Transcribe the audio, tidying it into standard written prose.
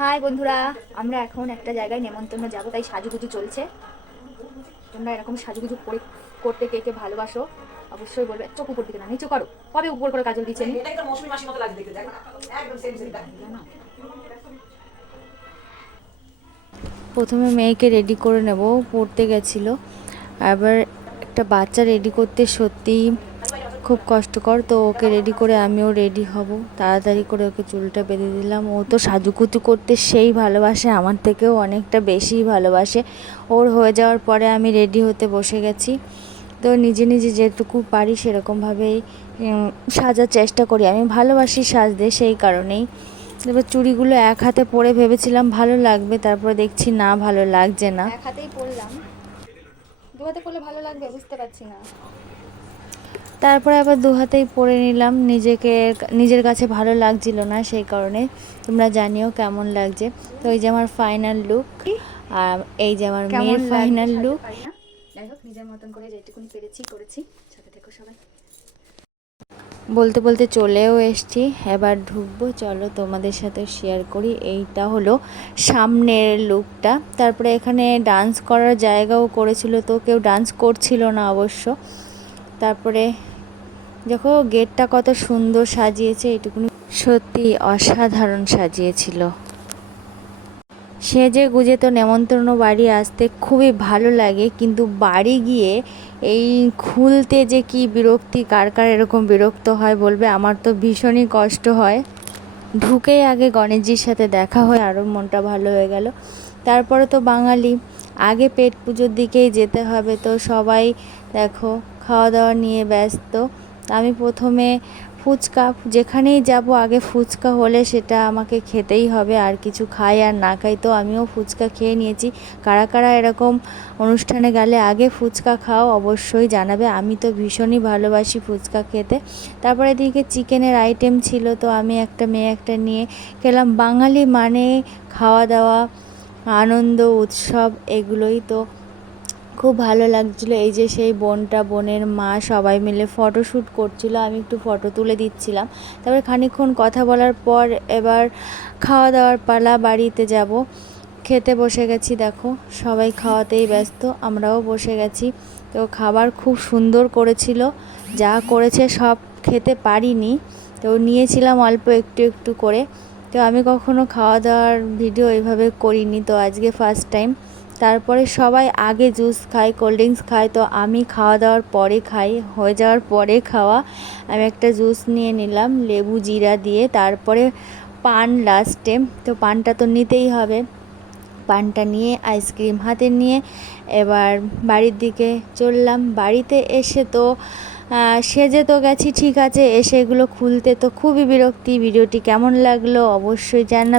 High বন্ধুরা, আমরা এখন একটা জায়গায় নেমন্তন্ন যাবো, তাই সাজুগুজু চলছে। তোমরা এরকম সাজুগুজু করে করতে কে কে ভালোবাসো অবশ্যই বলবে। চোখ উপর দিকে না, নিচু করো। কবে উপর করে কাজল দিচ্ছে? প্রথমে মেয়েকে রেডি করে নেব, পড়তে গেছিলো। আবার একটা বাচ্চা রেডি করতে সত্যিই খুব কষ্টকর, তো ওকে রেডি করে আমিও রেডি হব। তাড়াতাড়ি করে ওকে চুলটা বেঁধে দিলাম। ও তো সাজুগুজু করতে সেই ভালোবাসে, আমার থেকেও অনেকটা বেশিই ভালোবাসে। ওর হয়ে যাওয়ার পরে আমি রেডি হতে বসে গেছি। তো নিজে নিজে যেটুকু পারি সেরকমভাবেই সাজার চেষ্টা করি। আমি ভালোবাসি সাজতে, সেই কারণেই। এবার চুড়িগুলো এক হাতে পরে ভেবেছিলাম ভালো লাগবে, তারপরে দেখছি না, ভালো লাগছে না। এক হাতেই পরলাম, দু হাতে পরলে ভালো লাগবে বুঝতে পারছি না। তারপরে আবার দু হাতেই পরে নিলাম, নিজের কাছে ভালো লাগছিল না, সেই কারণে। তোমরা জানিও কেমন লাগছে। তো এই যে আমার ফাইনাল লুক, আর এই যে আমার মেয়ের ফাইনাল লুক। যাই হোক, নিজের মতন করে যেটুকুনি পেরেছি করেছি। সাথে থেকো সবাই। বলতে বলতে চলেও এসছি, এবার ঢুকবো। চলো তোমাদের সাথে শেয়ার করি। এইটা হলো সামনের লুকটা। তারপরে এখানে ডান্স করার জায়গাও করেছিল, তো কেউ ডান্স করছিল না অবশ্য। তারপরে দেখো গেটটা কত সুন্দর সাজিয়েছে, এইটুকুনি সত্যি অসাধারণ সাজিয়েছিল। সেজে গুজে তো নেমন্তন্ন বাড়ি আসতে খুবই ভালো লাগে, কিন্তু বাড়ি গিয়ে এই খুলতে যে কি বিরক্তি, কার কার এরকম বিরক্ত হয় বলবে। আমার তো ভীষণই কষ্ট হয়। ঢুকেই আগে গণেশজির সাথে দেখা হয়, আরও মনটা ভালো হয়ে গেল। তারপরে তো বাঙালি, আগে পেট পুজোর দিকেই যেতে হবে। তো সবাই দেখো খাওয়া দাওয়া নিয়ে ব্যস্ত। আমি প্রথমে ফুচকা, যেখানেই যাব আগে ফুচকা হলে সেটা আমাকে খেতেই হবে, আর কিছু খাই আর না খাই। তো আমিও ফুচকা খেয়ে নিয়েছি। কারা কারা এরকম অনুষ্ঠানে গেলে আগে ফুচকা খাও অবশ্যই জানাবে। আমি তো ভীষণই ভালোবাসি ফুচকা খেতে। তারপরে এদিকে চিকেনের আইটেম ছিল, তো আমি একটা মেয়ে একটা নিয়ে খেলাম। বাঙালি মানে খাওয়া দাওয়া, আনন্দ, উৎসব, এগুলোই তো খুব ভালো লাগছিলো। এই যে সেই বোনটা, বোনের মা, সবাই মিলে ফটোশ্যুট করছিল, আমি একটু ফটো তুলে দিচ্ছিলাম। তারপরে খানিকক্ষণ কথা বলার পর এবার খাওয়া দাওয়ার পালা, বাড়িতে যাব। খেতে বসে গেছি, দেখো সবাই খাওয়াতেই ব্যস্ত, আমরাও বসে গেছি। তো খাবার খুব সুন্দর করেছিল, যা করেছে সব খেতে পারিনি, তো নিয়েছিলাম অল্প একটু একটু করে। তো আমি কখনো খাওয়া দাওয়ার ভিডিও এভাবে করিনি, তো আজকে ফার্স্ট টাইম। তারপরে সবাই আগে জুস খায়, কোল্ড ড্রিঙ্কস খায়, তো আমি খাওয়া দাওয়ার পরে খাই, হয়ে যাওয়ার পরে খাওয়া। আমি একটা জুস নিয়ে নিলাম লেবু জিরা দিয়ে। তারপরে পান লাস্টে, তো পানটা তো নিতেই হবে। পানটা নিয়ে আইসক্রিম হাতে নিয়ে এবার বাড়ির দিকে চললাম। বাড়িতে এসে তো সেজে তো গেছি ঠিক আছে, এসে এগুলো খুলতে তো খুবই বিরক্তি। ভিডিওটি কেমন লাগলো অবশ্যই জানাবে।